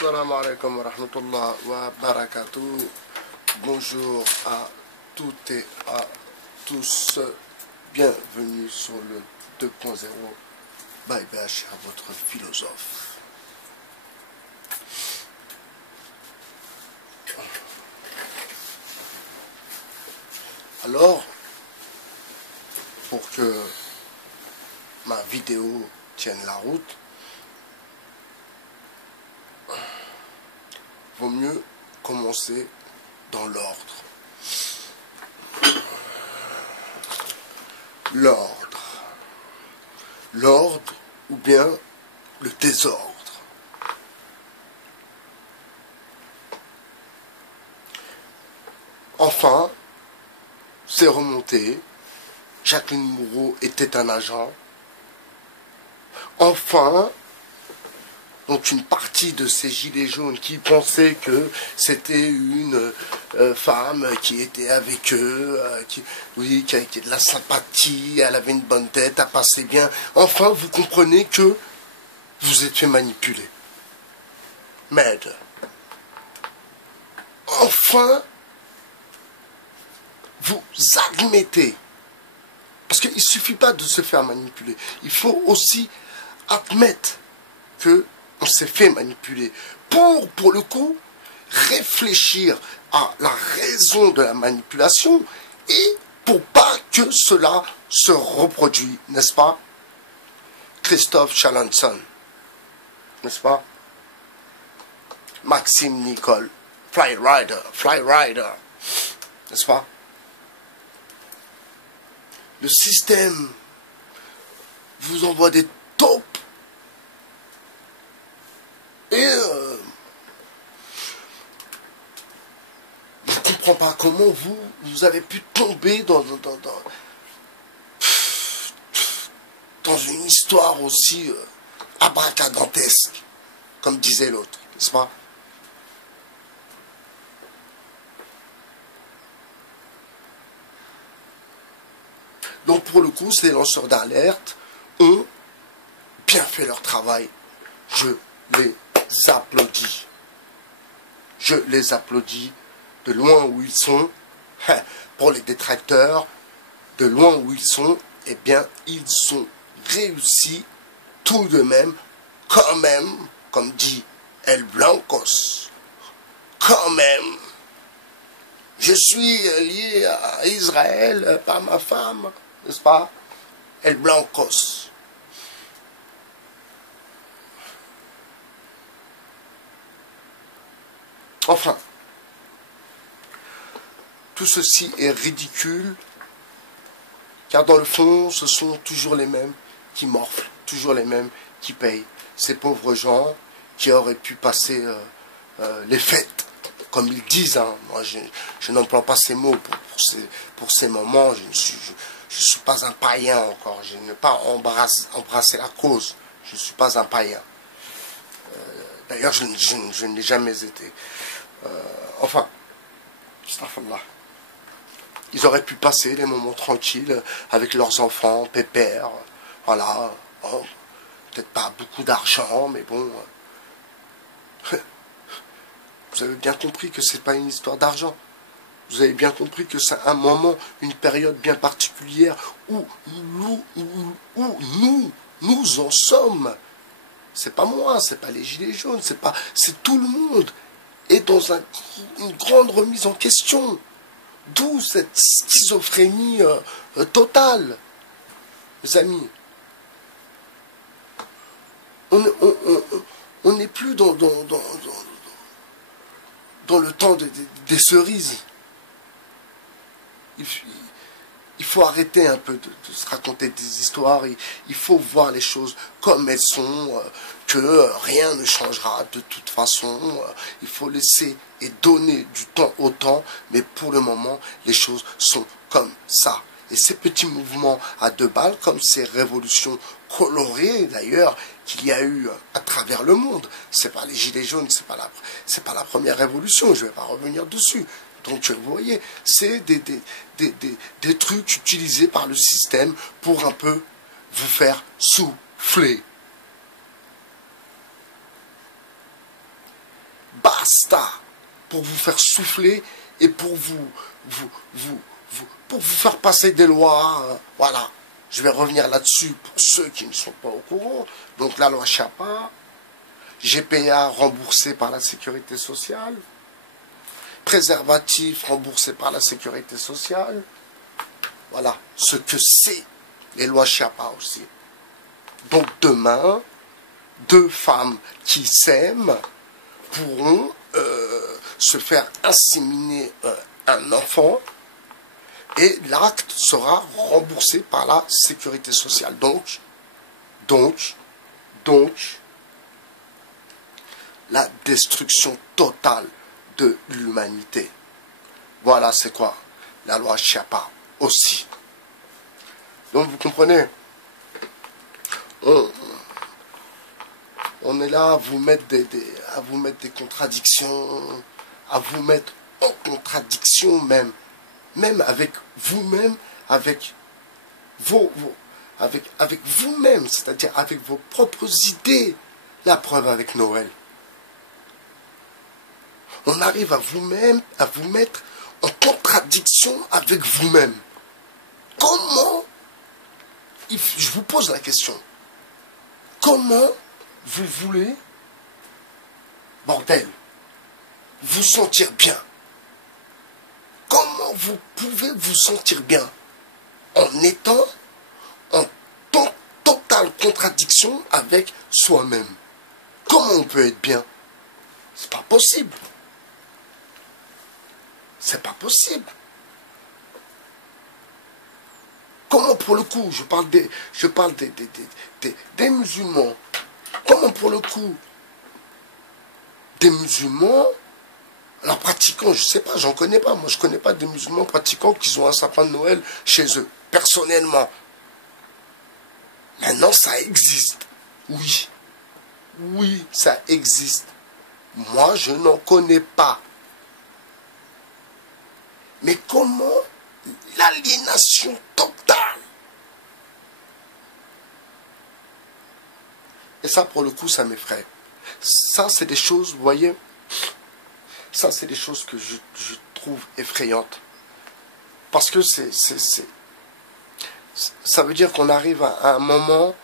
Salam alaikum wa rahmatullah wa barakatuh. Bonjour à toutes et à tous. Bienvenue sur le 2.0 by Bach, à votre philosophe. Alors, pour que ma vidéo tienne la route, vaut mieux commencer dans l'ordre. L'ordre ou bien le désordre. Enfin, c'est remonté. Jacqueline Moreau était un agent. Enfin, donc une partie de ces gilets jaunes qui pensaient que c'était une femme qui était avec eux, qui avait de la sympathie, elle avait une bonne tête, elle passait bien. Enfin, vous comprenez que vous êtes fait manipuler. Merde. Enfin, vous admettez. Parce qu'il ne suffit pas de se faire manipuler. Il faut aussi admettre que on s'est fait manipuler pour le coup, réfléchir à la raison de la manipulation et pour pas que cela se reproduise, n'est-ce pas? Christophe Chalenson, n'est-ce pas? Maxime Nicole, Fly Rider, n'est-ce pas? Le système vous envoie des taupes. Et je ne comprends pas comment vous avez pu tomber dans une histoire aussi abracadantesque, comme disait l'autre, n'est-ce pas? Donc pour le coup, ces lanceurs d'alerte ont bien fait leur travail. Je les applaudis. Je les applaudis de loin où ils sont. Pour les détracteurs, de loin où ils sont, eh bien, ils ont réussi tout de même, quand même, comme dit El Blancos, quand même. Je suis lié à Israël par ma femme, n'est-ce pas? El Blancos. Enfin, tout ceci est ridicule, car dans le fond, ce sont toujours les mêmes qui morflent, toujours les mêmes qui payent. Ces pauvres gens qui auraient pu passer les fêtes, comme ils disent. Hein. Moi, je n'emploie pas ces mots pour ces moments. Je ne suis pas un païen encore. Je n'ai pas embrassé la cause. Je ne suis pas un païen. D'ailleurs, je ne l'ai jamais été. Enfin, ils auraient pu passer des moments tranquilles avec leurs enfants, pépères, voilà. Bon, peut-être pas beaucoup d'argent, mais bon. Vous avez bien compris que c'est pas une histoire d'argent. Vous avez bien compris que c'est un moment, une période bien particulière où nous en sommes. C'est pas moi, c'est pas les gilets jaunes, c'est tout le monde est dans une grande remise en question. D'où cette schizophrénie totale, mes amis. On n'est plus dans le temps des cerises. Il faut arrêter un peu de se raconter des histoires. Il faut voir les choses comme elles sont, que rien ne changera de toute façon. Il faut laisser et donner du temps au temps, mais pour le moment, les choses sont comme ça. Et ces petits mouvements à deux balles, comme ces révolutions colorées d'ailleurs, qu'il y a eu à travers le monde, c'est pas les gilets jaunes, c'est pas la première révolution, je vais pas revenir dessus. Donc vous voyez, c'est des trucs utilisés par le système pour un peu vous faire souffler. basta, pour vous faire souffler et pour pour vous faire passer des lois. Voilà, je vais revenir là-dessus pour ceux qui ne sont pas au courant. Donc la loi Chiappa, GPA remboursé par la sécurité sociale, préservatif remboursé par la sécurité sociale. Voilà ce que c'est les lois Chiappa aussi. Donc demain, deux femmes qui s'aiment pourront se faire inséminer un enfant et l'acte sera remboursé par la sécurité sociale. Donc, la destruction totale de l'humanité. Voilà c'est quoi la loi Chiappa aussi. Donc vous comprenez, on est là à vous mettre des contradictions, à vous mettre en contradiction même avec vous-même, avec avec vous-même, c'est-à-dire avec vos propres idées. La preuve avec Noël. On arrive à vous-même, à vous mettre en contradiction avec vous-même. Comment, je vous pose la question, comment vous voulez, bordel, vous sentir bien? Comment vous pouvez vous sentir bien en étant en totale contradiction avec soi-même? Comment on peut être bien? C'est pas possible. C'est pas possible. Comment pour le coup, je parle des musulmans, comment pour le coup, des musulmans, alors pratiquants, je sais pas, j'en connais pas, moi je connais pas des musulmans pratiquants qui ont un sapin de Noël chez eux, personnellement. Maintenant ça existe, oui, oui, ça existe. Moi je n'en connais pas. Mais comment l'aliénation totale? Et ça, pour le coup, ça m'effraie. Ça, c'est des choses, vous voyez, ça, c'est des choses que je trouve effrayantes. Parce que ça veut dire qu'on arrive à un moment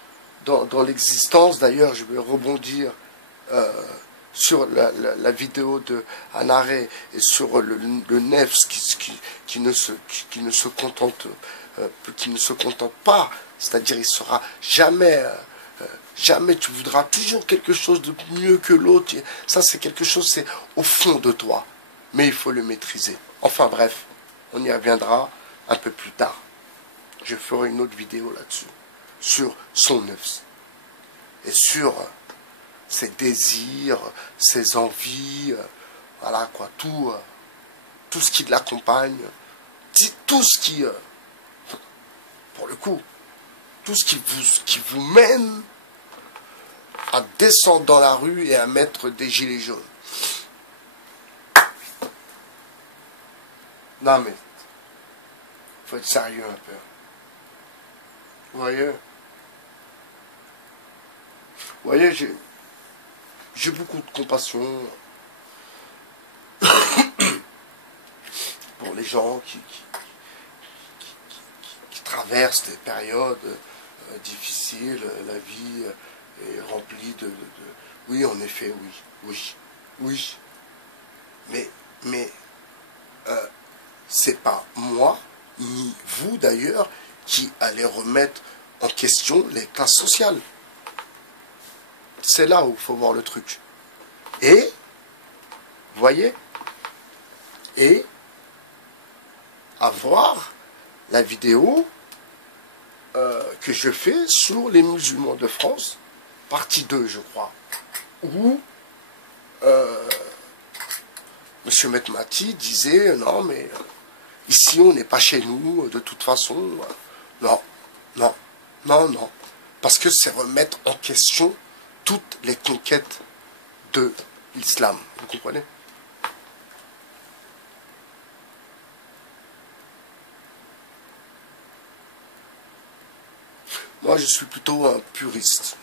dans l'existence, d'ailleurs, je vais rebondir sur la vidéo de Anaré et sur le Nefs qui ne se contente pas, c'est-à-dire il sera jamais jamais tu voudras toujours quelque chose de mieux que l'autre. Ça c'est quelque chose, c'est au fond de toi, mais il faut le maîtriser. Enfin bref, on y reviendra un peu plus tard. Je ferai une autre vidéo là-dessus, sur son Nefs et sur ses désirs, ses envies, voilà quoi, tout ce qui l'accompagne, tout ce qui, pour le coup, tout ce qui vous mène à descendre dans la rue et à mettre des gilets jaunes. Non mais, faut être sérieux un peu. Vous voyez, j'ai beaucoup de compassion pour les gens qui traversent des périodes difficiles. La vie est remplie de... Oui, en effet, oui. Mais c'est pas moi, ni vous d'ailleurs, qui allez remettre en question les classes sociales. C'est là où il faut voir le truc. Et, vous voyez, et avoir la vidéo que je fais sur les musulmans de France, partie 2, je crois, où M. Metmati disait, non, mais ici, on n'est pas chez nous, de toute façon. Non. Parce que c'est remettre en question toutes les conquêtes de l'islam. Vous comprenez? Moi, je suis plutôt un puriste.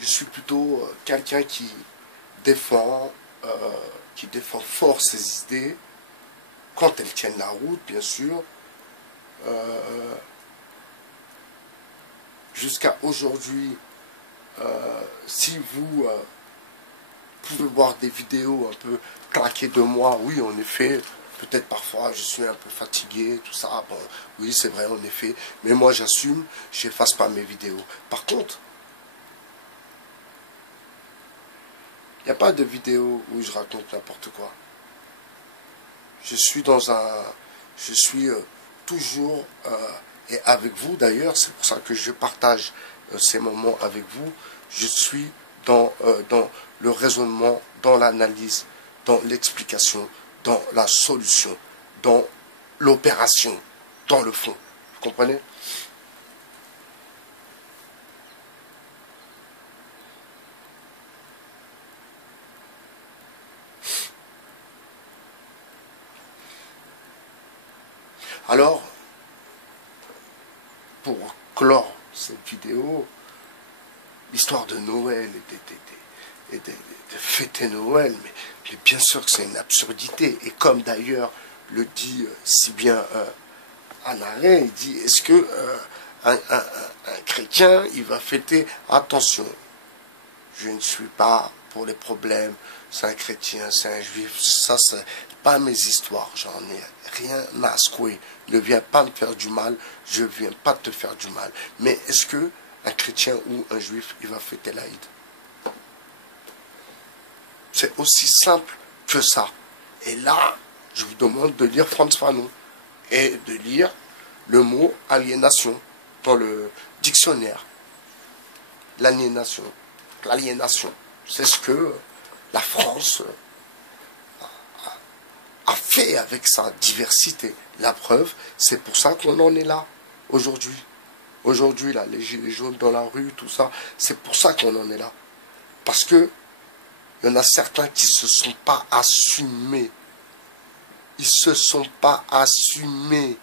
Je suis plutôt quelqu'un qui défend qui défend fort ses idées, quand elles tiennent la route, bien sûr. Jusqu'à aujourd'hui, si vous pouvez voir des vidéos un peu claquées de moi, oui, en effet, peut-être parfois je suis un peu fatigué, tout ça, bon, oui, c'est vrai, en effet, mais moi j'assume, j'efface pas mes vidéos. Par contre, il n'y a pas de vidéo où je raconte n'importe quoi. Je suis toujours, et avec vous d'ailleurs, c'est pour ça que je partage ces moments avec vous, je suis dans le raisonnement, dans l'analyse, dans l'explication, dans la solution, dans l'opération, dans le fond. Vous comprenez? Alors, pour clore cette vidéo, l'histoire de Noël et de fêter Noël, mais bien sûr que c'est une absurdité. Et comme d'ailleurs le dit si bien Anna Ray, il dit, est-ce que un chrétien, il va fêter? Attention, je ne suis pas pour les problèmes, c'est un chrétien, c'est un juif, ça c'est pas mes histoires, j'en ai rien à secouer. Ne viens pas me faire du mal, je viens pas te faire du mal. Mais est-ce que un chrétien ou un juif, il va fêter l'Aïd? C'est aussi simple que ça. Et là, je vous demande de lire Frantz Fanon et de lire le mot aliénation dans le dictionnaire. L'aliénation. L'aliénation, c'est ce que la France a fait avec sa diversité. La preuve, c'est pour ça qu'on en est là aujourd'hui. Aujourd'hui, là, les gilets jaunes dans la rue, tout ça, c'est pour ça qu'on en est là. Parce que il y en a certains qui ne se sont pas assumés. Ils se sont pas assumés.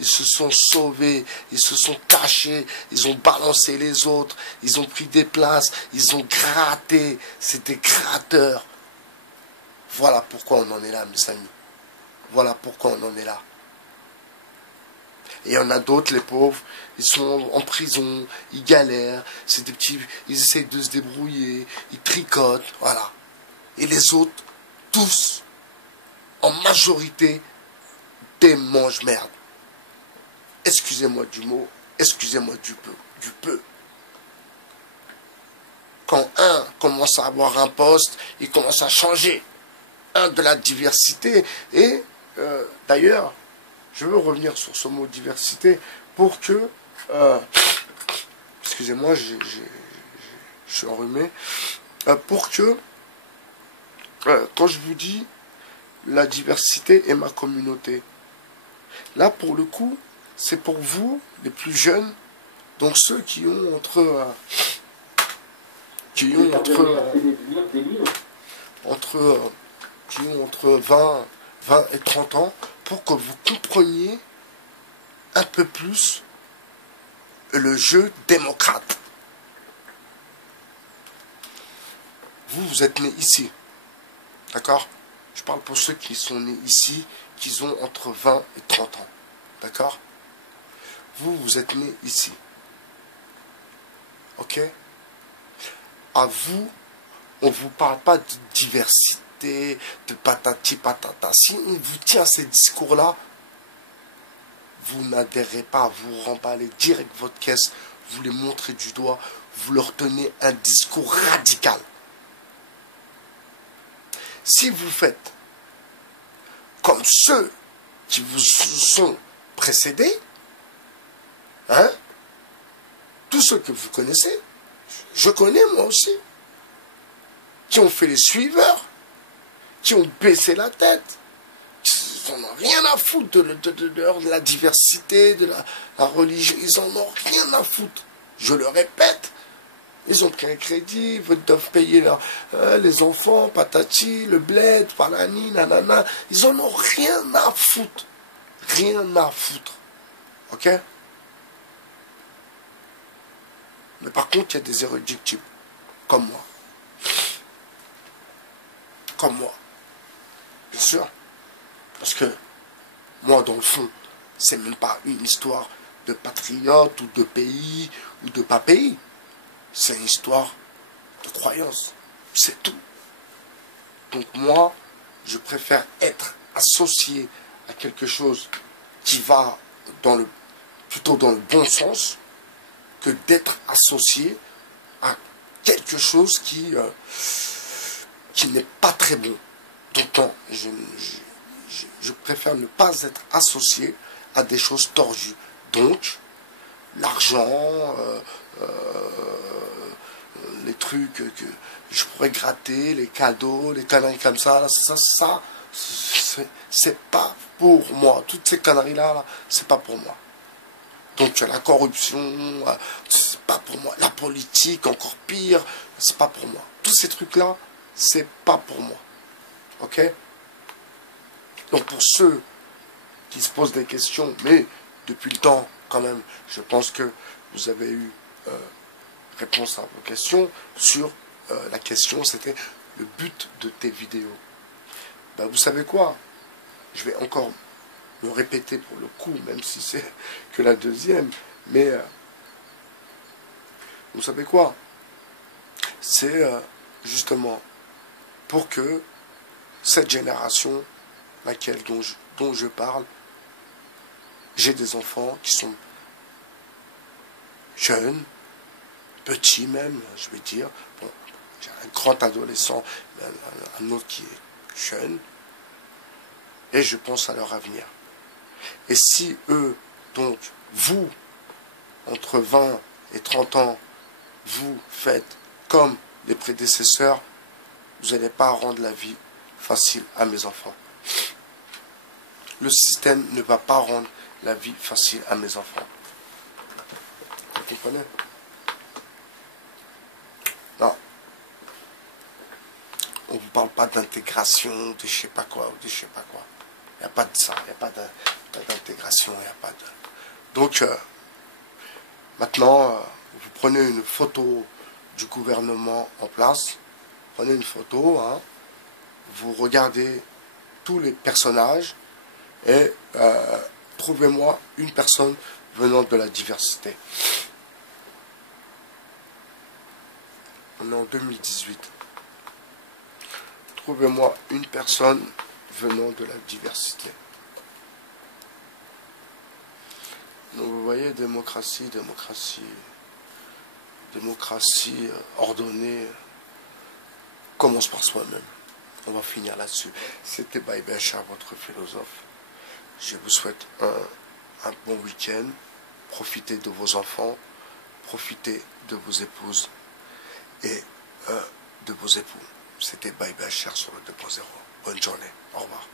Ils se sont sauvés, ils se sont cachés, ils ont balancé les autres, ils ont pris des places, ils ont gratté. C'est des gratteurs. Voilà pourquoi on en est là, mes amis. Voilà pourquoi on en est là. Et il y en a d'autres, les pauvres, ils sont en prison, ils galèrent, c'est des petits, ils essayent de se débrouiller, ils tricotent, voilà. Et les autres, tous, en majorité, des mange-merde. Excusez-moi du mot, excusez-moi du peu. Quand un commence à avoir un poste, il commence à changer. Un de la diversité. Et d'ailleurs, je veux revenir sur ce mot diversité pour que... excusez-moi, je suis enrhumé. Pour que, quand je vous dis la diversité est ma communauté, là pour le coup, c'est pour vous, les plus jeunes, donc ceux qui ont entre 20 et 30 ans, pour que vous compreniez un peu plus le jeu démocrate. Vous êtes nés ici, d'accord? Je parle pour ceux qui sont nés ici, qui ont entre 20 et 30 ans, d'accord? Vous êtes nés ici, ok? À vous, on ne vous parle pas de diversité, de patati patata. Si on vous tient à ces discours-là, vous n'adhérez pas, vous remballez direct votre caisse, vous les montrez du doigt, vous leur donnez un discours radical. Si vous faites comme ceux qui vous sont précédés, hein, tous ceux que vous connaissez, je connais moi aussi, qui ont fait les suiveurs, qui ont baissé la tête, ils n'en ont rien à foutre de la diversité, de la religion, ils en ont rien à foutre. Je le répète, ils ont pris un crédit, ils doivent payer les enfants, patati, le bled, palani, nanana, ils en ont rien à foutre. Rien à foutre. Ok? Mais par contre, il y a des irréductibles, comme moi. comme moi. Bien sûr. Parce que moi, dans le fond, c'est même pas une histoire de patriote ou de pays ou de pas pays. C'est une histoire de croyance. C'est tout. Donc moi, je préfère être associé à quelque chose qui va plutôt dans le bon sens que d'être associé à quelque chose qui n'est pas très bon. Donc non, je préfère ne pas être associé à des choses tordues. Donc, l'argent, les trucs que je pourrais gratter, les cadeaux, les conneries comme ça, c'est pas pour moi. Toutes ces conneries-là, c'est pas pour moi. Donc la corruption, c'est pas pour moi. La politique, encore pire, c'est pas pour moi. Tous ces trucs-là, c'est pas pour moi. Ok? Donc pour ceux qui se posent des questions, mais depuis le temps, quand même, je pense que vous avez eu réponse à vos questions sur la question, c'était le but de tes vidéos. Ben, vous savez quoi? Je vais encore me répéter pour le coup, même si c'est que la deuxième, mais vous savez quoi? C'est justement pour que cette génération, dont je parle, j'ai des enfants qui sont jeunes, petits même, je vais dire. Bon, j'ai un grand adolescent, un autre qui est jeune, et je pense à leur avenir. Et si eux, donc vous, entre 20 et 30 ans, vous faites comme les prédécesseurs, vous n'allez pas rendre la vie facile à mes enfants. Le système ne va pas rendre la vie facile à mes enfants. Vous comprenez? Non. On ne vous parle pas d'intégration, de je sais pas quoi, ou de je sais pas quoi. Il n'y a pas de ça, il n'y a pas d'intégration, il n'y a pas de... Donc, maintenant, vous prenez une photo du gouvernement en place, prenez une photo, hein, vous regardez tous les personnages et trouvez-moi une personne venant de la diversité. On est en 2018. Trouvez-moi une personne venant de la diversité. Donc vous voyez, démocratie ordonnée commence par soi-même. On va finir là-dessus. C'était Baye Béchar, votre philosophe. Je vous souhaite un bon week-end. Profitez de vos enfants, profitez de vos épouses et de vos époux. C'était Baye Béchar sur le 2.0. Bonne journée. Au revoir.